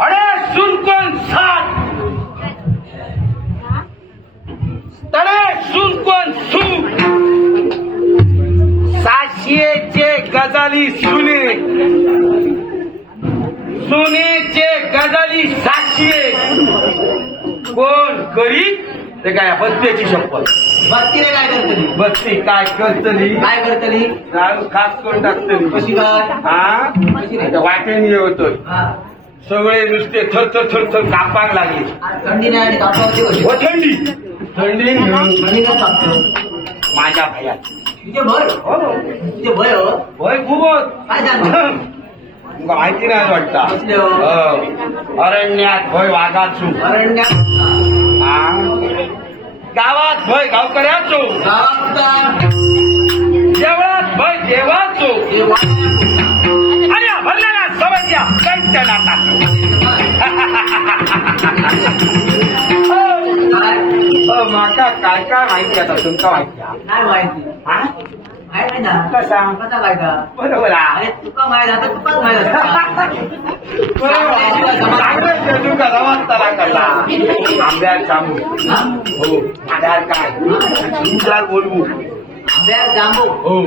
अरे सुन कोण सात तडे सुन कोण सू सातशेचे गजाली सुने सुनेचे गजाली सातशे कोण करी ते काय बत्तेची शपथ बत्तीने काय करतली बत्ती काय करतली काय करतली दारू खास करून टाकतली कशी काय हा कशी रे वाटेने होतोय हा सगळे नुसते थर थर कापायला लागले थंडी नाही आणि कापडावरची कशी हो थंडी थंडी थंडी काय कापतो माझ्या भया तुझे भय हो तुझे भय हो भय खूप होत काय सांगतो माहिती नाही वाटता कसले हो? अरण्यात भय वाघाचू अरण्यात हा गावात भय गावकऱ्याचो गावात देवळात भय देवाचो आणि या भरलेल्या सवयच्या कंच्या नाटाचो काय माका काय काय माहिती आता तुमका माहिती काय माहिती हा माहिती ना कसा कसा माहिती बरोबर अरे तुका माहित आता तुकाच माहित चांगलं शेतू कसा वाचताना कसा आंब्यात सांगू हो आधार काय तुमचा बोलवू आंब्यात जांबू हो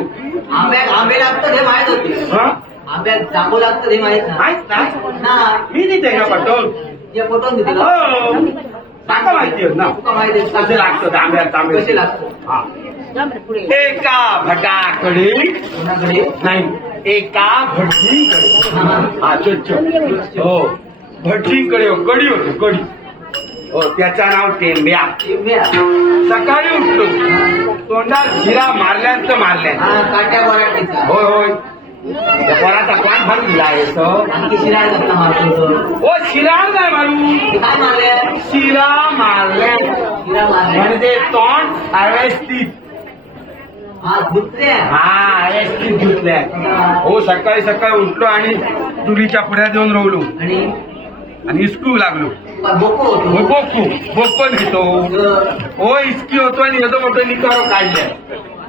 आंब्यात आंबे लागतं हे माहित होते हा आंब्यात जांबू लागतं हे माहित ना माहित नाही ना मी तिथे ना पटोल जे फोटो दिले हो सांगा माहिती आहे ना तुका माहिती कसे लागतं आंब्यात तांबे कसे लागतं हा एका भटाकडे कोणाकडे नाही एका भटजीकडे हा. अच्छा हो भटजीकडे हो, कडी होती कडी हो त्याचं नाव टेंब्या टेंब्या. सकाळी उठलो तोंडात शिरा मारल्याचं मारल्या हा काट्या वराटीचा होय होय त्या पोराचा कान भरून दिला आहे तो आणखी शिराळ घातला मारतो हो शिरा नाही मारू ते काय मारले शिरा मारल्या शिरा मारले म्हणजे तोंड अवस्थित हा दुसऱ्या हा अवस्थित धुतल्या हो सकाळी सकाळी उठलो आणि चुलीच्या पुढ्यात जाऊन रोवलो आणि इस्कू लागलो बोको होतो हो बोको नेतो हो इस्की होतो आणि येतो मोठं निकारो काढल्या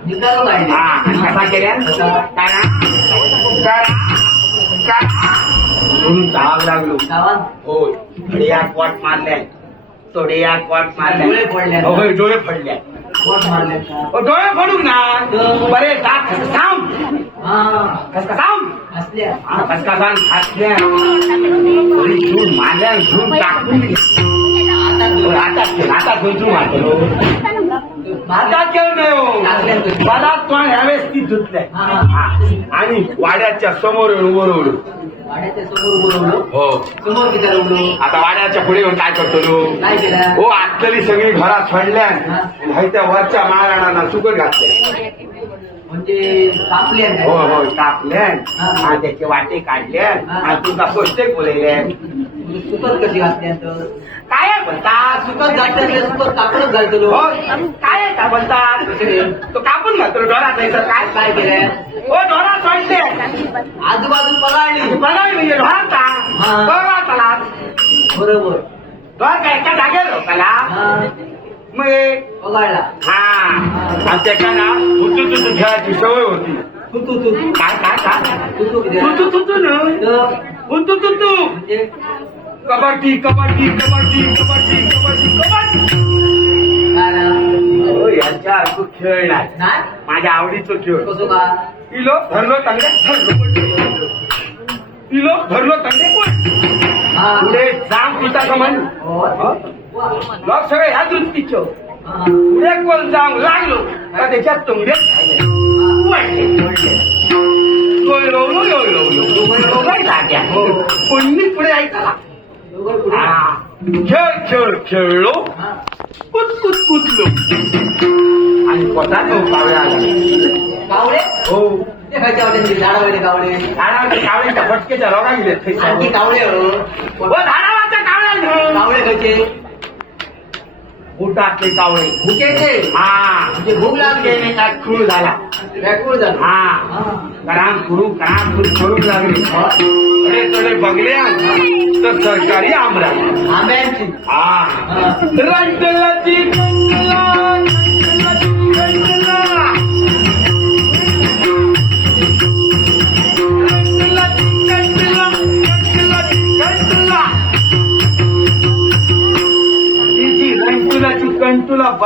निकालो काढले हा आणि कसा केल्या काढा म्हणून धाव लागलो गावात होय थोड्या कॉट मारल्या थोड्या कॉट मारल्या डोळे फोडले. होय डोळे फोडल्या कोण मारले का हो, डोळे फोडून ना बरे दात थांब हा थांब असल्या खसखसान खासल्या झूम मारल्या झूम टाकून आता झूम मारतो हातात घेऊन नाही हो मला पण ह्यावेळेस ती धुतल्या आणि वाड्याच्या समोर उभं राहिलो वाड्याच्या समोर बोलवलो हो समोर किती रवलो आता वाड्याच्या पुढे येऊन काय करतो लो काय केलं हो आतली सगळी घरात सोडल्या आणि त्या वरच्या महाराणांना सुकर घातल्या म्हणजे कापले हो हो टाकल्या आणि त्याचे वाटे काढल्या आणि तुमचा स्पष्ट बोलल्या सुकत कशी घातल्या काय म्हणता सुकत घातल्या सुकत कापडच घालतो हो काय का म्हणतात तो कापून घालतो डोळ्यात नाही तर काय काय केलं हो डोळा सोडले आजूबाजू पगाळली बघा म्हणजे डोळा हा. बघा त्याला बरोबर डोळा काय एका जागेवर होताला मग पगाळला हा आणि त्याच्या ना हुतू खेळायची सवय होती तू काय काय काय तू हुतू ना हुतू म्हणजे कबड्डी कबड्डी कबड्डी कबड्डी कबड्डी कबड्डी काय ना? हो यांच्या अर्थ खेळ नाही नाही माझ्या आवडीचं खेळ कसो का पिलो धरलो चांगले धरलो पिलो धरलो चांगले कोण हा पुढे जाम पिता कमन हो. लोक सगळे ह्या दृष्टीचं हा. पुढे कोण जाम लागलो का त्याच्यात तुंबे कोणी पुढे ऐकला दोघं पुढे. खेळ खेळलो हा. कुदलो आणि स्वतः तो कावळ्या आला कावळे हो ते खायचे आवडे झाडावले कावळे कावळ्याच्या फटकेच्या रोगा गेले आणखी कावळे हो झाडावाच्या कावळ्या कावळे खायचे बुटातले कावळे भुकेचे हा म्हणजे भूक लागली त्याने काय खूळ झाला व्याकुळ झालं हा कराम करू लागले अरे थोडे बघले तर सरकारी आमरा आंब्यांची हा रंगलाची रंगला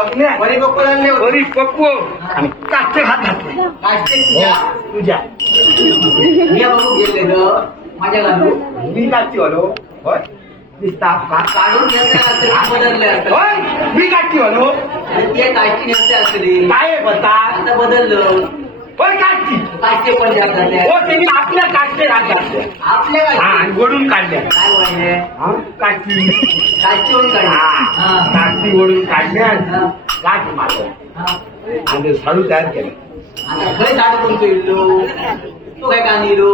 बघण्या परिपक्व झाले होते. परिपक्व आणि काचे हात घातले काष्टी तुझ्या मी बघू गेले ग माझ्या घालू मी काची होलो होय दिसता काढून घेतले असते बदलले असते होय मी काची होलो आणि ते काष्टी नेते असते काय बता आता बदललं होय काची काष्टे पण जात झाले हो त्यांनी आपल्या काचे हात घातले आपल्या हा काष्टी आणि ओढून काढल्या काय व्हायले हा काची काष्टी होऊन हा काची ओढून काढल्या गाठ मारल्या आणि ते झाडू तयार केलं आता खरं साडू कोणतो इल्लो तो काय का निलो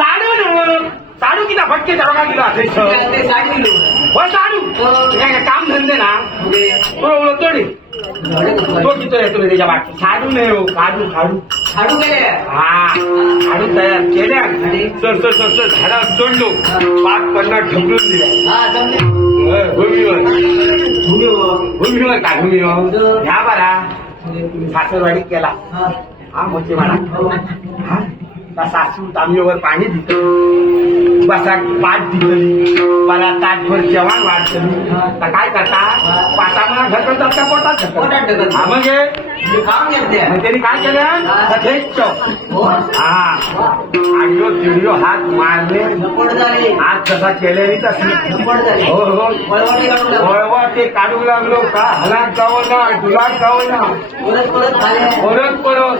साडू नव साडू किती फटके दरोगा गेलो असेल ते साडी दिलो हो साडू काय काम धंदे ना तो ओळखतो रे तो किती येतो रे त्याच्या बाकी साडू नाही हो काढू काढू साडू गेले हा साडू तयार केल्या सर सर सर सर झाडा चढलो पाच पन्नास ढकलून दिल्या हा जमले भूमीवर धुलो भूमीवर का भूमीवर ह्या बारा सासरवाडी केला हा मोठे म्हणा हा का सासू तांब्यावर पाणी दिलं बसा पाठ दिली मला ताटभर जेवण वाढतली तर काय करता पाटाला ढकलतात का पोटात पोटात ढकलतात. हा मग हे? मी खाऊन घेते मग त्यांनी काय केलं सथेच हो हा आडिओ तिडिओ हात मारले नकोड झाले आज कसा केल्याने तसं नकोड झाले हो हो वळवटे काढून लागले. वळवा ते काढू लागलो का हलाक गावं ना डुलाक गावं ना परत परत खाले परत परत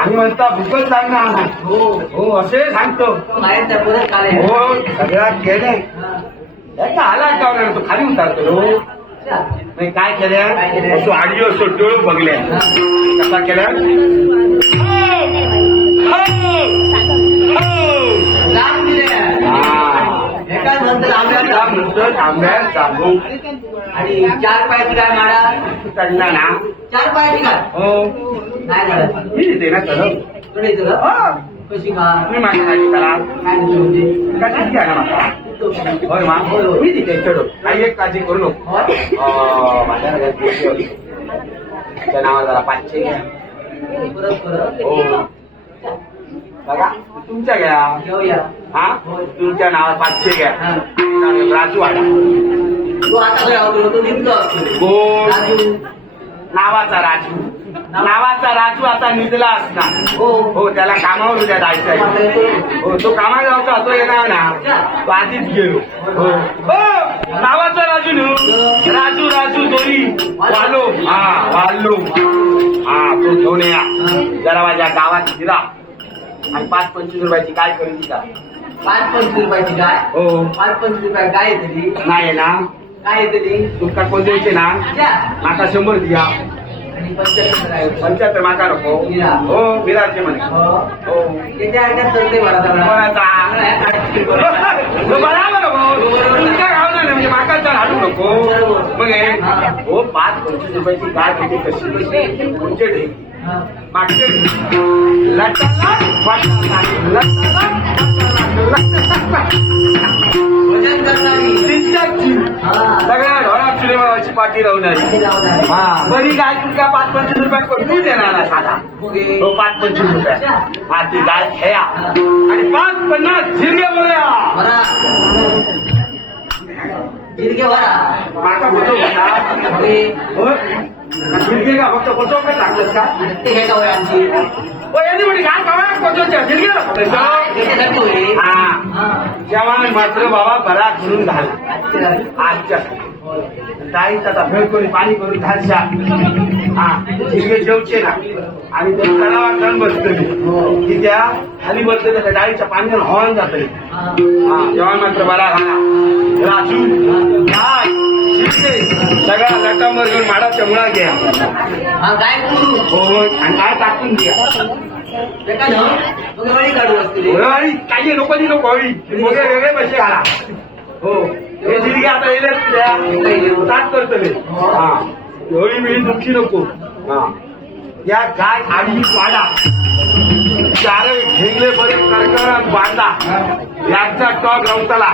आणि म्हणता भूकच लागणार हो हो असे सांगतो माहित नाही परत खाले हो सगळ्या केले त्याचा हलाक गावला तो खाली उतारतो हो नाही काय केल्या असो आडिओ असो डोळ बघल्या कसा केल्या लाभ दिले एका नंतर आंब्यात आंब्यात जांभू आणि 4 पायाची काय माडा चढला ना 4 पायाची काय हो नाही झालं मी देते ना चढ कडे तुला कशी का मी माझी माझी करा काय देतो म्हणजे कशाची घ्या ना मला होय मा मी तिथे चढू काही एक काळजी करू नको माझ्या घरात गोष्टी होती त्या नावाला जरा 500 घ्या परत परत हो बघा तुमच्या घ्या घेऊया हा तुमच्या नावाला 500 घ्या राजू वाडा तू आता काय होतो तो निघतो गोड राजू नावाचा राजू आता निघला असणार हो हो त्याला कामावर उद्या जायचं आहे हो तो कामाला जाऊचा तो येणार ना तो आधीच गेलो हो हो नावाचा राजू राजू राजू दोरी वालो वालो हा तो घेऊन या जरा माझ्या गावात दिला आणि 5-25 रुपयाची काय खरेदी करा 5-25 रुपयाची काय हो 5-25 रुपये काय येतली नाही ना काय येतली तुमका कोण द्यायचे ना माका 100 द्या आणि 75 काय 75 माका नको हो विराचे म्हणे हो त्याच्या ऐकत चलते मला बरोबर तुमच्या गावला म्हणजे माका तर हाडू नको मग हो 5-25 रुपयाची गाय किती कशी कोणचे ढेकी मागचे वजन करणारी सगळ्या ढोरात चुलेमाची पाठी राहणारी हा बरी गाय तुमका 5-25 रुपये कोण देणार ना साधा हो 5-25 रुपये हा ती गाय खेळा आणि 5-50 झिरगे बोल्या बरा जिरगे भरा माका बसव झिरगे का फक्त बसव लागतात का ते हे का आमची यांनी म्हणे काय बाबा बसवच्या झिरगे हा जवान मात्र बाबा बरा करून घाल आजच्या ताईच आता भेळ करून पाणी करून घालशा हा झिरगे जेवचे ना आणि ते तलावात जाऊन बसतले की त्या खाली बसले त्या डाळीच्या पाण्यावर हॉर्न जातले हा जवान मात्र बरा घाला राजू काय सगळ्या लटांवर घेऊन माडाच्या मुळा घ्या काय करू हो आणि काय टाकून द्या काढू असते काही नको ती नको हवी मोठे वेगळे पैसे घाला हो हे जिरगे आता येईल ताट करतो मी हा एवढी मिळी तुमची नको हा या गाय आडवी पाडा चार ठेंगले बरे करकरात बांधा याचा टॉक रवताला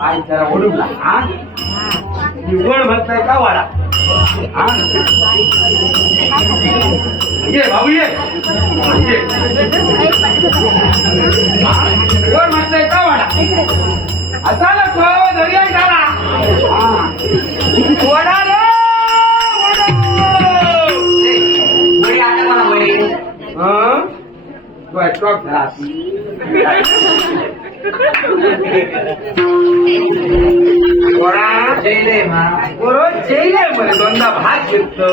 आई जरा ओढून ला हा निवड म्हणताय का वाडा हा ये भाऊ ये कोण म्हणतंय का वाडा असा ना तो दर्या झाला वडा रे वडी आता मला वडी वडा जयले मा बरोबर जेले म्हणे दोनदा भात घेतलं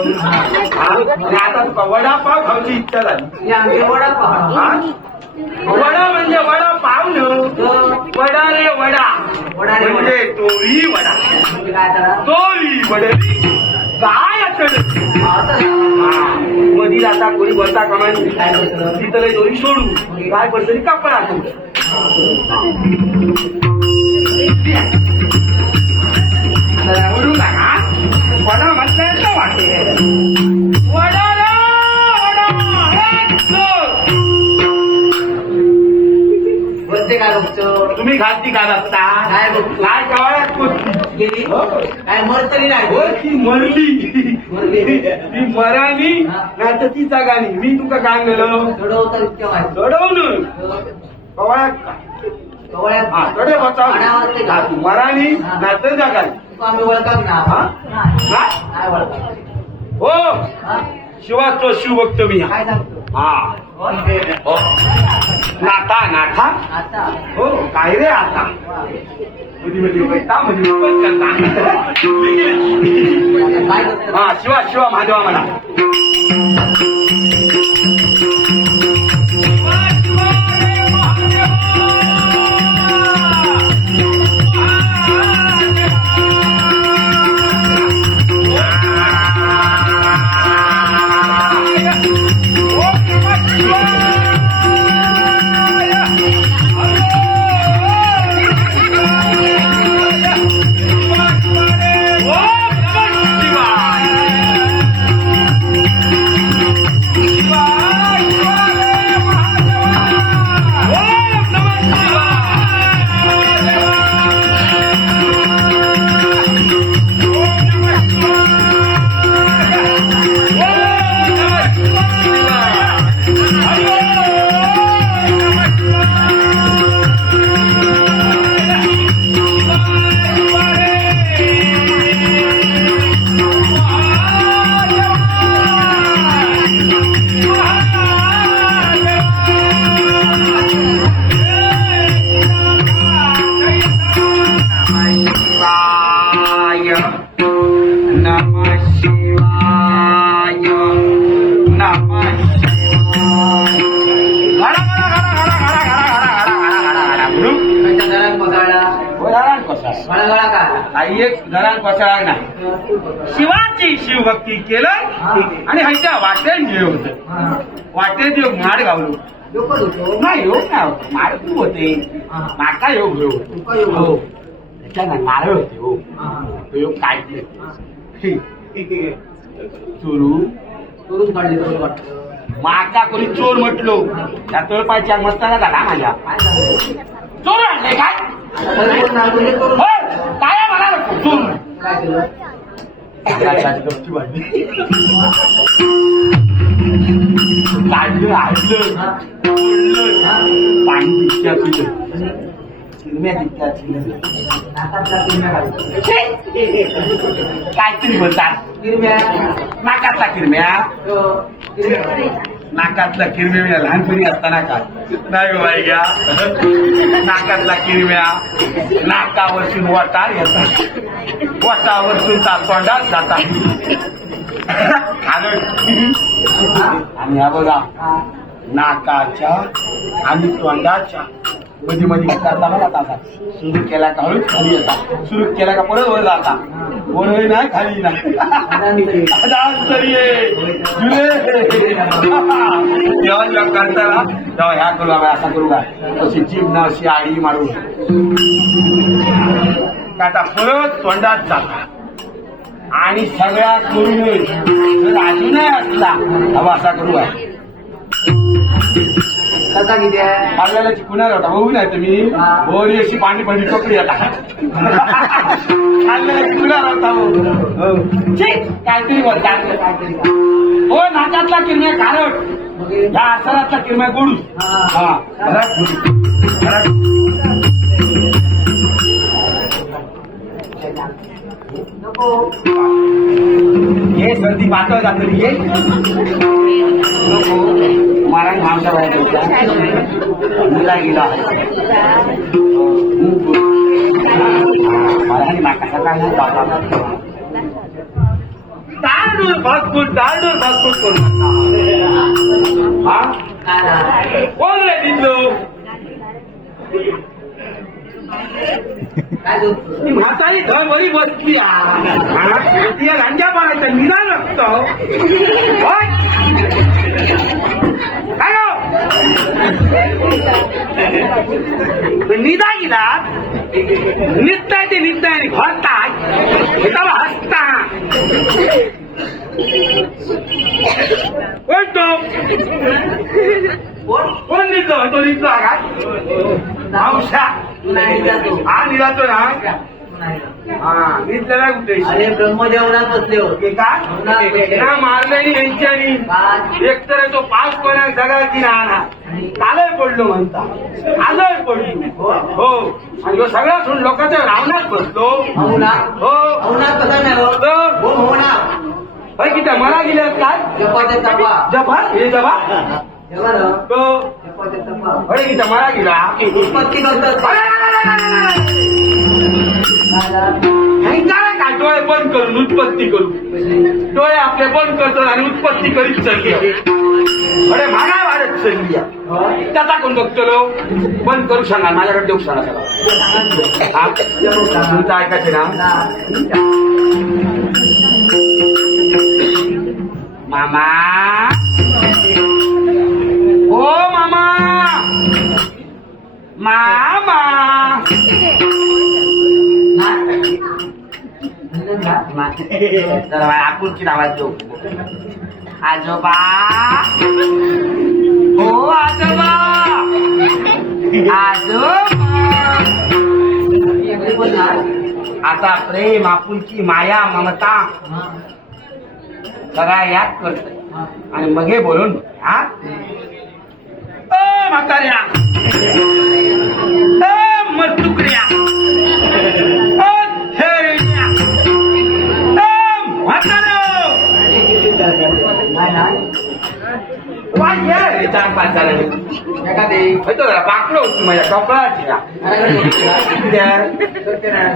आता तुका वडापाव खाऊची इच्छा झाली हे आमचे वडापाव हा? वडा म्हणजे वडा पाव न वडा रे वडा वडा रे वडा. म्हणजे तोळी वडा म्हणजे काय करा तोळी वडली काय असं मधी आता कोणी बोलता कमांड काय करतो तिथं लय दोरी सोडू काय पडतं कपडा बोलू नका वडा म्हटलंय का वाटते वडा रे वडा एक दोन. बोलते काय बघतो तुम्ही घालती का रस्ता काय बघतो काय कवाळ्यात कुठली गेली काय मरत तरी नाही हो ती मरली मरली ती मरानी नाही तर ती जगानी मी तुका काय गेलो चढवता इतक्या माहिती चढवून कवाळ्यात का कवळ्यात हा चढे बचाव पाण्यावरती हा, ती मरानी नाही तर जगानी तुका आम्ही ओळखाक ना हा? काय? नाही ओळखा हो शिवाचं शिव भक्त मी काय सांगतो हा हो नाथा नाथा आता हो काय रे आता मध्ये मध्ये बैठा मध्ये उपज करता काय करतो हा शिवा शिवा महादेवा मला गळा का आई एक घरात बसणार नाही शिवाची शिवभक्ती केलं आणि ह्याच्या वाटेत गेलो होत वाटेत योग माड गावलो डोकं दुखतो नाही योग नाही होत माड तू होते नाका योग घेऊ तुका योग हो त्याच्या नारळ होते हो तो योग काय चोरू चोरून काढले चोरून काढलं माका कोणी चोर म्हटलो त्या तळपायच्या मस्ताना झाला माझ्या काय सांगतो चोर आणले काय चोरून होय, काय मला नको चोर काय केलं काढलं हाडलं पाणी तितक्या पिलं चिरम्या तितक्या पिलं नाकातला किरम्या काढतो काहीतरी बोलतात किरम्या नाकातला किरम्या किरम्या नाकातला किरम्या मी लहानपणी असताना का नाही बाई घ्या नाकातला किरम्या नाकावरसून वटार येतात वटावरसून तोंडात जातात आणि हा बघा नाकाच्या आणि तोंडाच्या मध्ये मध्ये करता बघा आता सुरू केला का हळूच खाली येतात सुरू केला का परत वर जाता वर नाही खाली नाही तरी जेव्हा करताना तेव्हा ह्या करू बघा असा करू का अशी जीभ ना अशी आडी मारू आता परत तोंडात जाता आणि सगळ्या करून जर अजूनही असला हवा असा करू का कसा किती आहे आपल्याला चिकूणार होता बघू नाही तुम्ही बोरी अशी पाणी पाणी कपडी आता आपल्याला चिकूणार होता काहीतरी बोलता काहीतरी हो नाका हातातला किरम्या खारट या आसारातला किरम्या गोडू हा घरात ये सर्दी पातळ जातली ये मारा आमच्या मुला गेला तांदूळ भातकूट करून हा कोण रे तिथलो ती म्हातारी धर बरी बसली ती गांजा पाडायचं निदान लागत निदा गेला निघताय ते निघताय भरताय हसता कोण निघतो तो निघतो का औषा हा निघातो ना हा निघलेला कुठे अरे ब्रह्मदेवनात बसले होते का मारल्यानी यांच्यानी एकतर तो पाच कोणा जगा की ना कालय पडलो म्हणता आजय पडलो हो आणि तो सगळा सोडून लोकांच्या रावणात बसलो हो कसा नाही होना होय किती मला गेल्यात काय जपाते तपा जपा हे जपा तो जपाते तपा होय किती मला गेला उत्पत्ती करतात काय डोळे बंद करून उत्पत्ती करू डोळे आपले बंद करतो आणि उत्पत्ती करीत चालली अरे मागा वाढत चालली त्याचा कोण बघतो बंद करू सांगा माझ्याकडे देऊ सांगा तुमचं ऐकायचे ना मामा ओ मामा मामा जरा आपुलकी आवाज देऊ आजोबा ओ आजोबा आजोबा आता प्रेम आपुलकी माया ममता सगळा याद करतोय आणि मग हे बोलून हा ओ म्हाताऱ्या ओ मरतुकड्या ओ थेरड्या ओ म्हाताऱ्या पाकडो माझ्या कपडाची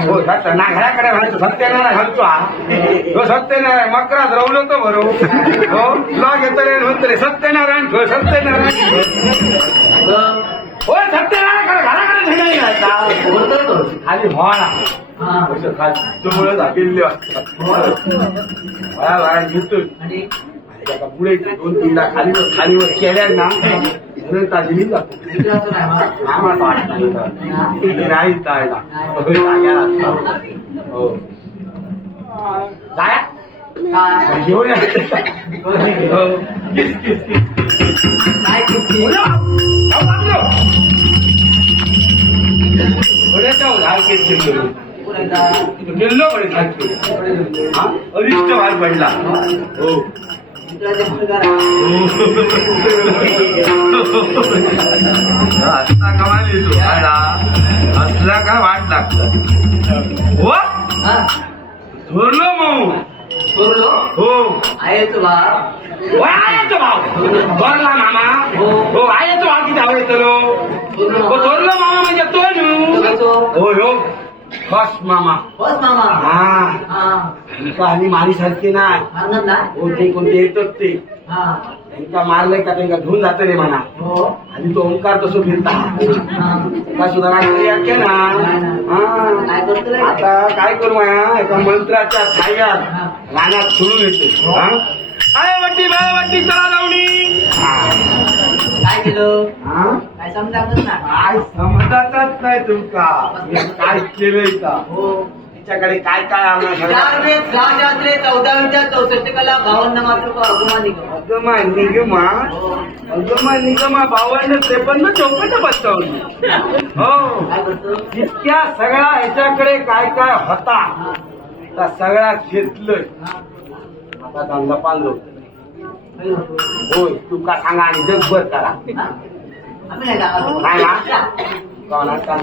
हो सत्य नाघऱ्याकडे म्हणतो सत्यनारायण घालतो हो सत्यनारायण मकरात रवलो तो बरो हो तुला घेतो रे म्हणतो रे सत्यनारायण सत्यनारायण हो सत्यनारायण घराकडे झेंडाई घालता खाली व्हाळा खाली झालेले वाटतात घेतोय पुढे 2-3 खालीवर केल्या ना म्हणून ताजली जातो आम्हाला वाटत नाही जायला हो जाया घेऊन गेलो अरिष्ट भाग पडला हो असला कमाल येतो असला का वाट लागत हो धरलो मऊ हो आहे तुला आहे तो भाऊ धरला मामा हो आहे तो भाऊ किती हवे तर धरलो मामा म्हणजे तो हो हो बस मामा हा आणि मारी सारखे नाही कोणते कोणते येतात ते त्यांना मारलंय का त्यांना घेऊन जात रे म्हणा आणि तो ओंकार तसं फिरता का सुद्धा वाटते ना आता काय करू माया एका मंत्राच्या साह्यात रानात सोडून येतो अरे वड्डी वड्डी चला लावणी काय केलं काय समजावत ना काय समजतच नाही तुमका काय केलंय का तिच्याकडे काय काय आलं 1464 कला 52 मात्र अगमा निगमा 52-53 चौकट बसवली हो इतक्या सगळा ह्याच्याकडे काय काय होता त्या सगळ्या घेतलंय आता धंदा पांजो होय तुका सांगा आणि जगभर करा आम्ही नाही जाणार. काय ना कोणाचा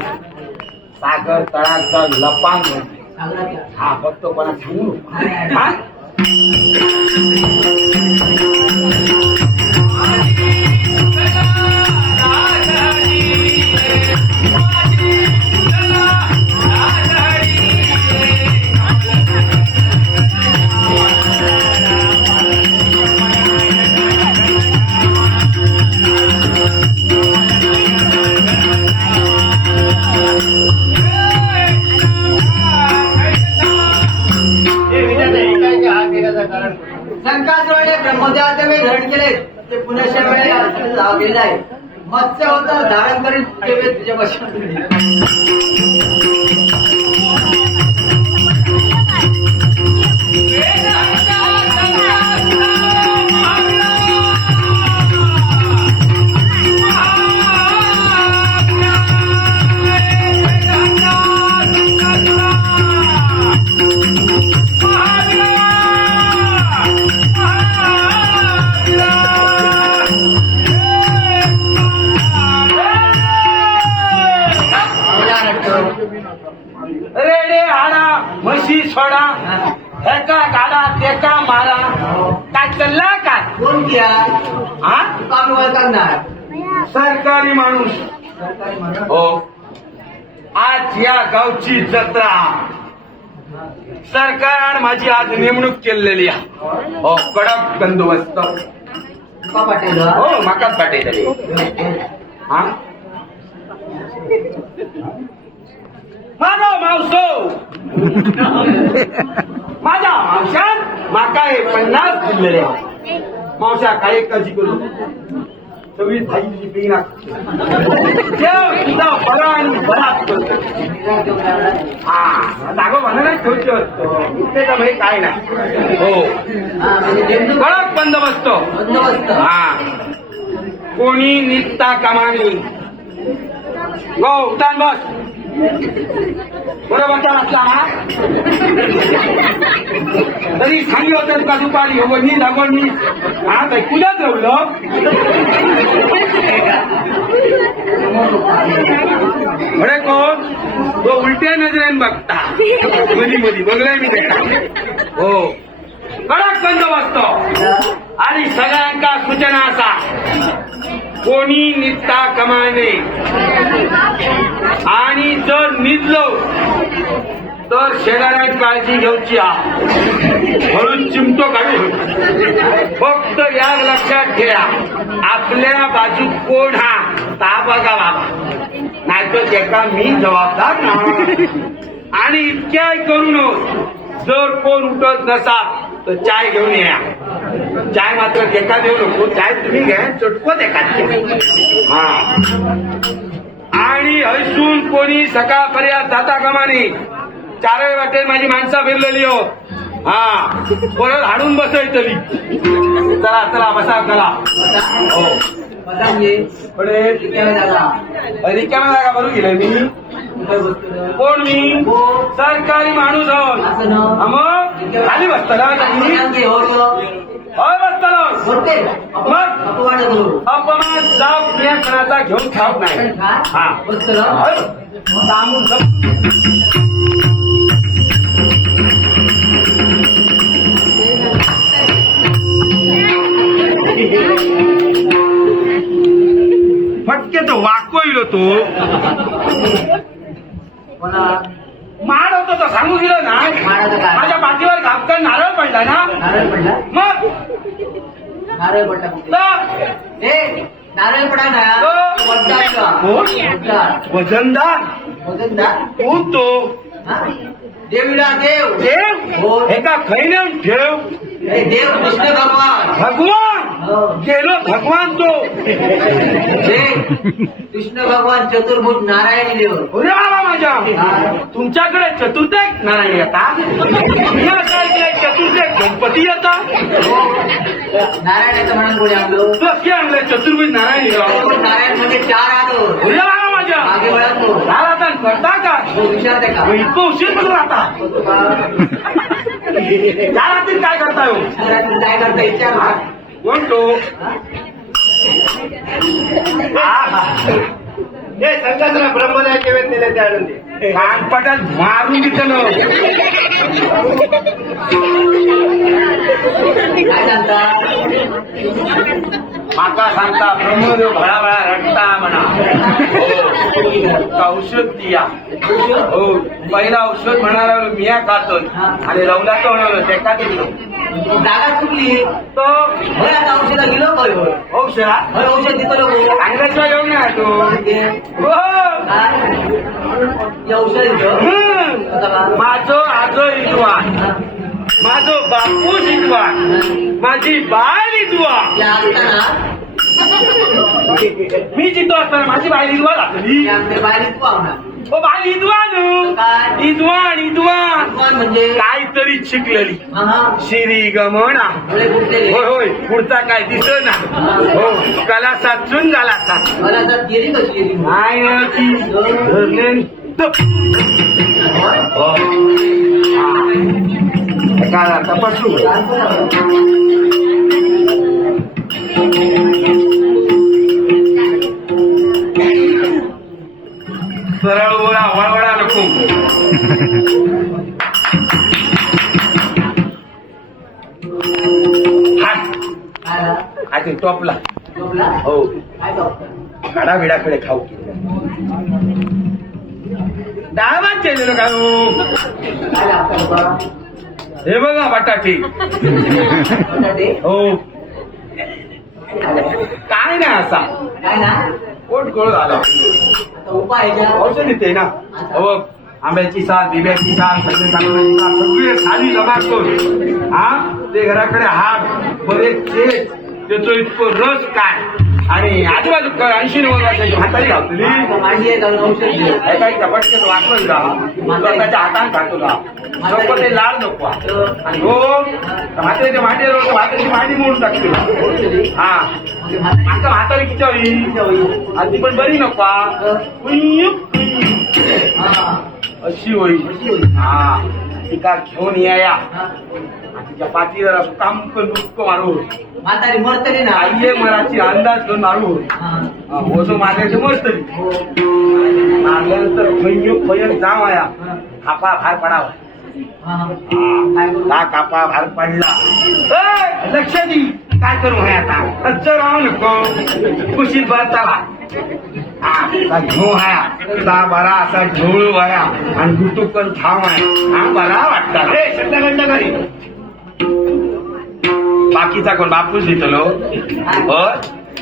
सागर तळाचा लपांग सागराच्या. हा फक्त कोणा सांगू नको. हा शंकराचार्य ब्रह्मदेवाचे वेळी धरण केले ते पुण्याच्या वेळी गेलेलं आहे. मत्स्य होतं धारण करीत ठेवे तुझ्या वशात. रेडे हाडा म्हशी सोडा एका गाडा तेका मारा काय चालला काय कोण किया हा काम करणार सरकारी माणूस सरकारी म्हणून. हो आज या गावची जत्रा सरकार माझी आज नेमणूक केलेली आहे हो कडक बंदोबस्त तुका पाटील हा? हो माकाच पाठवलेली हा माझा मावसो माझ्या मावशान माका हे 50 दिलेले आहे. मावशा काय कशी करू सगळी भाई तुझी पिना देव तुझा बरा आणि बराच करतो निराश देऊन राहिला. हा जागो म्हणायला ठेवतो असतो ते तर भाई काय नाही हो हा, म्हणजे नेमणूक कडक बंदोबस्त बंदोबस्त. हा कोणी निघता कामानी गो उठान बस बरोबर असला हा तरी सांगितलं होतं का दुपारी हो मी लागून मी हा काय तुझ्याच राहलं बरे कोण तो उलट्या नजरेन बघता मधी मधी बघलाय मी त्याला हो कडक बंदोबस्त आणि सगळ्यांका सूचना असा कोणी निघता कमाने आणि जर निजलो तर शेजाऱ्यात काळजी घेऊची म्हणून चिमटो काढू फक्त या लक्षात घ्या आपल्या बाजू कोण हा ता बघा बाबा नाही तर त्याचा मी जबाबदार नाही आणि इतक्याही करून जर कोण उठत नसा तर चाय घेऊन या चाय मात्र एका देऊ नको चाय तुम्ही घ्या चटकत एका हा आणि हसून कोणी सकाळपर्यंत जाता कामाने चारही वाटेल माझी माणसं फिरलेली हो हा परत हाडून बसायचली चला चला बसा चला हो बसा म्हणजे पुढे रिकाम्या जागा. रिकाम्या जागा भरून गेले मी कुठे बसतो? कोण मी सरकारी माणूस आहोत असं ना. हा, मग खाली बसताना सांगे, हो तो. होय बसताना बोलते. मग? अपवाद करू. अपमान जाप या कणाचा घेऊन खात नाही हा बसतो ना. होय. दामून फटके तो वाकोईल तो कोणा माड होतो तो सांगू दिलं ना माडाचं काय? माझ्या पाठीवर घापकन नारळ पडला ना नारळ पडला. मग नारळ पडला कुठे? तर ए नारळ पडा ना. हो. वजनदार का? कोण? वजनदार. वजनदार वजनदार. कोण तो हा? देवीला देव. देव हो. एका खैन्यान ठेव हे देव कृष्ण भगवान. भगवान हो. गेलो भगवान तो हे कृष्ण भगवान चतुर्भुज नारायण देव. अरे बाबा माझ्या हा. तुमच्याकडे चतुर्देव नारायण येतात मी असं ऐकलंय चतुर्देव गणपती येतात हो. नारायणाचं म्हणून कोणी आणलो. तू अख्खी आणलंय चतुर्भुज नारायण येतात नारायण मध्ये 4 आलो. अरे बाबा माझ्या मागे वळतो. आता करता का हो, विचारते का? इतकं उशीर करून राहता होतो का? त्या रात्री काय करताय हो? घरातून काय करता विचार. कोण तो हे संघासला ब्रह्मदायचे वेळ दिले त्या कानपटात मारून दिसलो काय सांगता माका सांगता ब्रह्मदेव भळाभळा रडता म्हणा का औषध दिया हो पहिला औषध म्हणाला मिया खातोय आणि रवला तो म्हणालो तेका दिलो जागा चुकली तो होय आता औषधा गेलो होय होय औषध होय औषध देतो अंग्रेजला येऊन नाही तो हो औषध देतो माझो आजो विद्वान माझो बापूस विद्वान माझी बाय विद्वान मी जितो असताना माझी बाय विद्वान असली बाहेर पाहुणा हो बाय विद्वान विद्वान विद्वान म्हणजे काहीतरी शिकलेली हा हा श्री गमना मला कुठले होय होय पुढचा काय दिसत ना हो कला साचून झाला साच मला आता गेली कशी गेली नाही ना ती धरलेली. हो. काय तपासू सरळ बोला वळवळा नको हात हात टॉपला हो गाडा बिडाकडे खाऊ डाळभात केलेलं का हे बघा बटाटे हो काय नाही असा काय ना पोट गोळ झाला उपाय औषध येते ना हो आंब्याची साल दिव्याची साल सगळे चांगल्याची साल सगळे साली जमा करून हा ते घराकडे हात बरेच त्याचं इतकं रस काय आणि आजूबाजू 80-90 वर्षाची म्हातारी घालतली माझी औषध काही झपटकेच वाचलं का स्वतःच्या हाताने खातो का नको ते लाड नको आणि हो म्हातारीच्या मांडीवर म्हातारीची मांडी मोडून टाकते हा आता म्हातारी किती होईल आधी पण बरी नको अशी होईल हा तिका घेऊन या तिच्या पाठी जरा काम नुसतं मारू म्हातारी मरतरी ना आईये मराठी अंदाज घेऊन मारू ओझो मारल्याचे मरतरी मारल्यानंतर भयंकर जाम आया खापा भार पडावा हा कापा भार पडला लक्ष दे काय करू हे आता कच्च राहू नको कुशीत बरताला घेऊ हाया बरा असा ढोळू वया आणि गुटुकन थांब आहे हा बरा वाटता रे शब्द घरी बाकीचा कोण बापूस घेतलो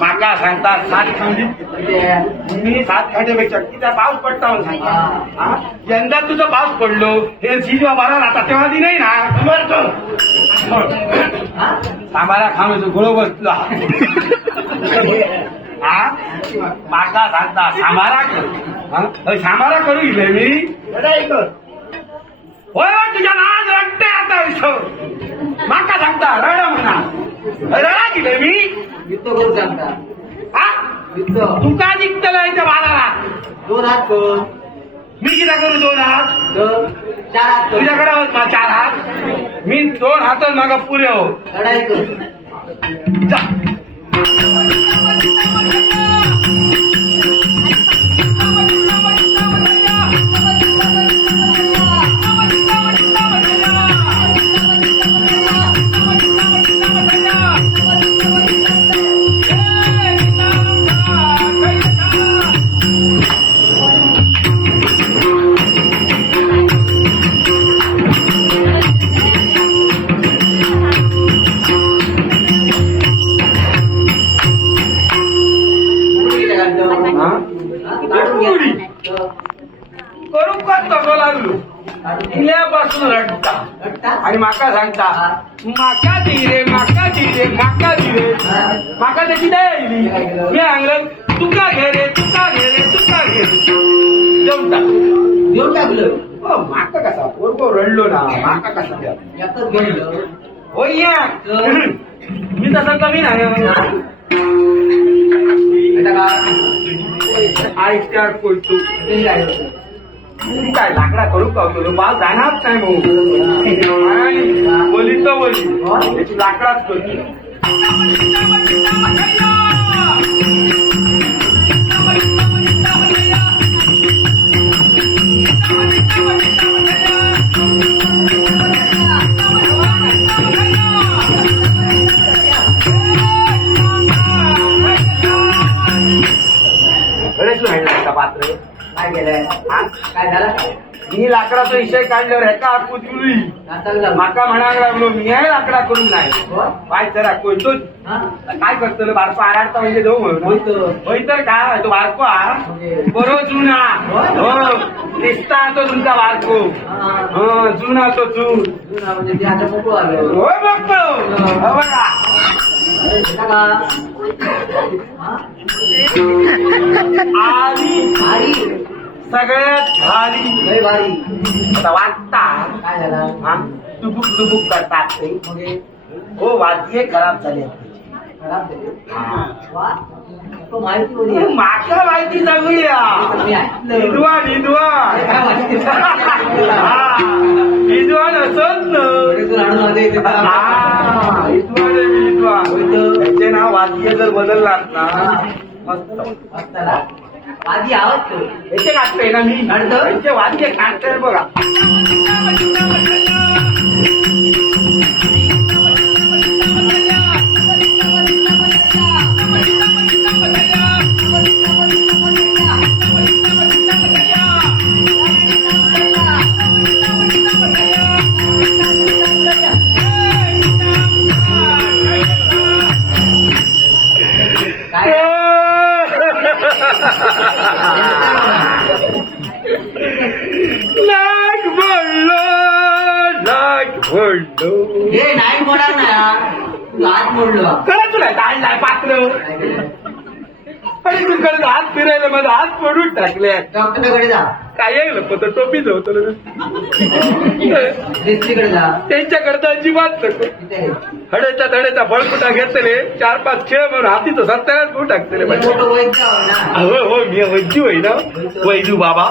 माका सांगता 7 खांडी मी 7 खांड्यापेक्षा किती पाऊस पडता म्हणून सांगता यंदा तुझं पाऊस पडलो हे जेव्हा बरा राहता तेव्हा ती नाही ना मरतो आम्हाला खांब गोळ बसला हा माका सांगता सामारा करू इथे मी होय तुझ्या नाच रडते आता माका सांगता रड म्हणा रडा गेले मी वित्त करू सांगता हा तुका जिंकतला इथं बाळाला 2 हात कर मी किती करू 2 हात 4 हात कर तुझ्याकडे 4 हात मी 2 हातच मागा पुरे हो लढाई कर जा करू का तसं लागलो इल्यापासून रडता आणि माका सांगता माका दिरे माका दिरे माका दिरे माका त्याची दया येईल मी सांगलं तुका घे रे तुका घे रे तुका घे देऊन टाक देऊन टाकलं माका कसा पोरगो रडलो ना माका कसा द्या एकच गेलं हो या मी तसं कमी नाही आईच्या कोयतो काय लाकडा करू का बाल जाणार काय भाऊ बोली तर बोली त्याची लाकडाच करतो गणेश राहिला पात्र काय केलंय हा? काय झालं मी लाकडाचा विषय काढल्यावर ह्याका पुतली नाचायला माका म्हणायला लागलो मी आहे लाकडा करून नाही हो? काय जरा कोयतोच हा? काय करतो बारको आराडता म्हणजे देऊ म्हणून होतं. होय तर काय तो बारको हा म्हणजे बरो जुना हो दिसता तो तुमचा बारको हा. हो जुना तो जून जुना म्हणजे ते आता मोकळं आलं होय बघतो हो बघा येता का? हा? आली भारी सगळ्यात भारी लय भारी आता वाटता काय झालं हा टुबुक टुबुक करतात ते मग हे हो वाद्ये खराब झाले खराब झाले वा तो माहिती होती माका माहिती सांगूया मी ऐकलं. विद्वान विद्वान काय माहिती? हा, विद्वान असत ना घरीतून आणून आले इथे का? हा, विद्वान आहे विद्वान त्याचे नाव वाद्य जर बदललात ना मस्त असताना आधी आवडतो याचे काढतोय ना मी काढतो? याचे वाद्य काढतोय बघा काय लाग बोललो हे नाही मोडणार ना तू हात मोडलो कळत तुला काय नाही पात्र काय केलं? अरे तू करत हात फिरायला माझा हात पडून टाकले डॉक्टरकडे जा काय ऐकलं पण टोपी होतं रेस्ट्रीकडे जा त्यांच्याकडे अजिबात नको तिथे हडेचा फळकुटा घेतले 4-5 खेळ म्हणून हातीचं 70 गुण टाकतले मोठं वैद्य आहे ना हो हो मी वैजू होई ना वैजू बाबा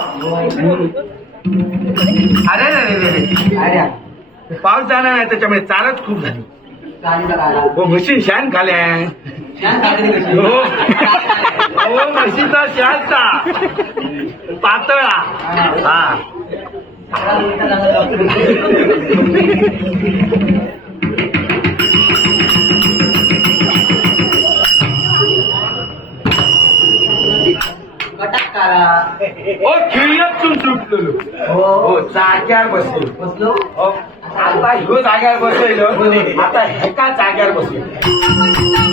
अरे अरे पाऊस झाला नाही त्याच्यामुळे चालच खूप झाली गाडीला काय हो म्हशी शान खाल्या छान गाडी कशी हो हो म्हशीचा शानचा पातळा हा कटाक करा हो खिळ्यातून सुटलेलो हो हो जाग्यावर बसलो बसलो हो, आता ह्यो जाग्यावर बसलेलो आता एका जाग्यावर बसलो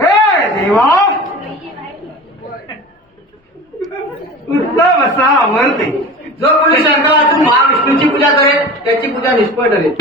हे देवा उत्तम असा अमरते जो कोणी शंकरातून महाविष्णूची पूजा करेल त्याची पूजा निष्फळ ठरेल